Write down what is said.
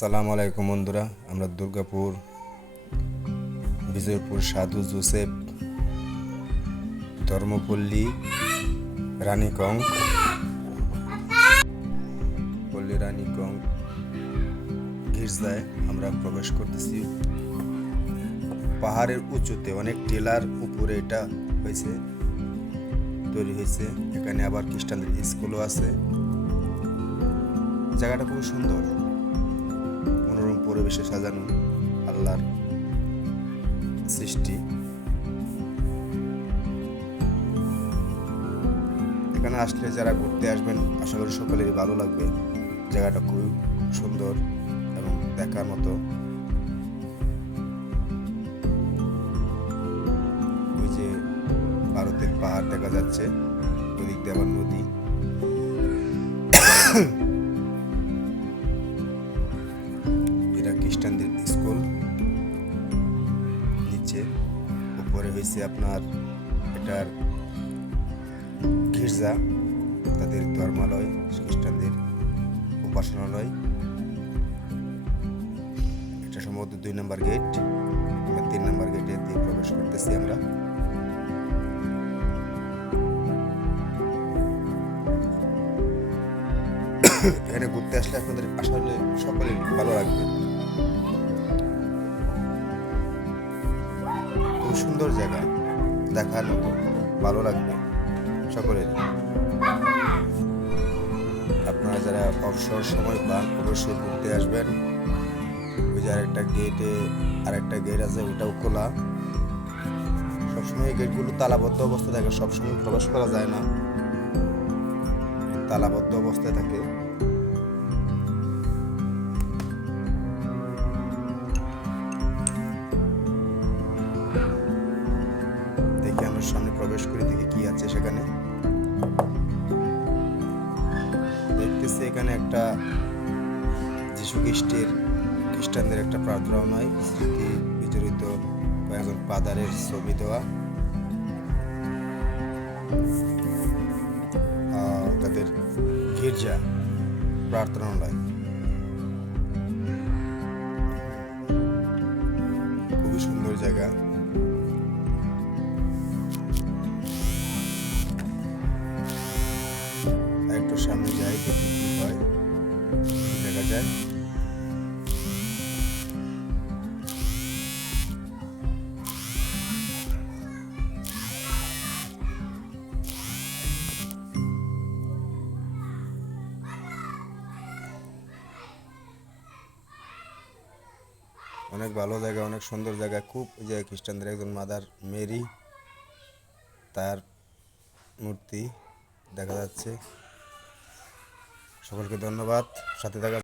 আসসালামু আলাইকুম বন্ধুরা, আমরা দুর্গাপুর, বিজয়পুর সাধু জোসেফ, ধর্মপল্লী, রানীকং, পল্লী রানীকং গির্জায় আমরা প্রবেশ করতেছি। পাহাড়ের উঁচুতে অনেক টেলার উপরে এটা হয়েছে, তৈরি হয়েছে। এখানে আবার খ্রিস্টানদের স্কুলও আছে। জায়গাটা খুব সুন্দর। পরিবেশে সাজানো আল্লাহর সৃষ্টি। এখানে আসলে যারা ঘুরতে আসবেন, আশা করি সকলেরই ভালো লাগবে। জায়গাটা খুবই সুন্দর এবং দেখার মতো। ওই যে ভারতের পাহাড় দেখা যাচ্ছে, ওদিক দিয়ে আবার নদী। এটা খ্রিস্টানদের স্কুল। নিচে উপরে হয়েছে আপনার এটার গির্জা, তাদের ধর্মালয়, খ্রিস্টানদের উপাসনালয়। এটা সম্ভবত দুই নম্বর গেট তিন নম্বর গেটে দিয়ে প্রবেশ করতেছি আমরা। এখানে ঘুরতে আসলে আপনাদের আসলে সকলের ভালো লাগবে। খুব সুন্দর জায়গা। দেখার মতো ভালো লাগবে সকলের। আপনারা যারা অবসর সময় পান অবশ্যই ঘুরতে আসবেন, ওই যে আরেকটা গেটে আরেকটা গেট আছে ওটাও খোলা। সবসময় গেটগুলো তালাবদ্ধ অবস্থায় থাকে, সবসময় প্রবেশ করা যায় না। তালাবদ্ধ অবস্থায় থাকে। প্রবেশ করি দেখি কি আছে সেখানে। দেখতেছি এখানে একটা যীশু খ্রিস্টের, খ্রিস্টানদের একটা প্রার্থনা নয়, স্মৃতি বিজড়িত কয়েকজন পাদারের ছবি দেওয়া। তাদের গির্জা প্রার্থনালয় খুবই সুন্দর জায়গা। সামনে যাই, দেখি যায় অনেক ভালো জায়গা, অনেক সুন্দর জায়গা। খুব যে খ্রিস্টানদের একজন মাদার মেরি, তার মূর্তি দেখা যাচ্ছে। সকলকে ধন্যবাদ। সাথে থাকা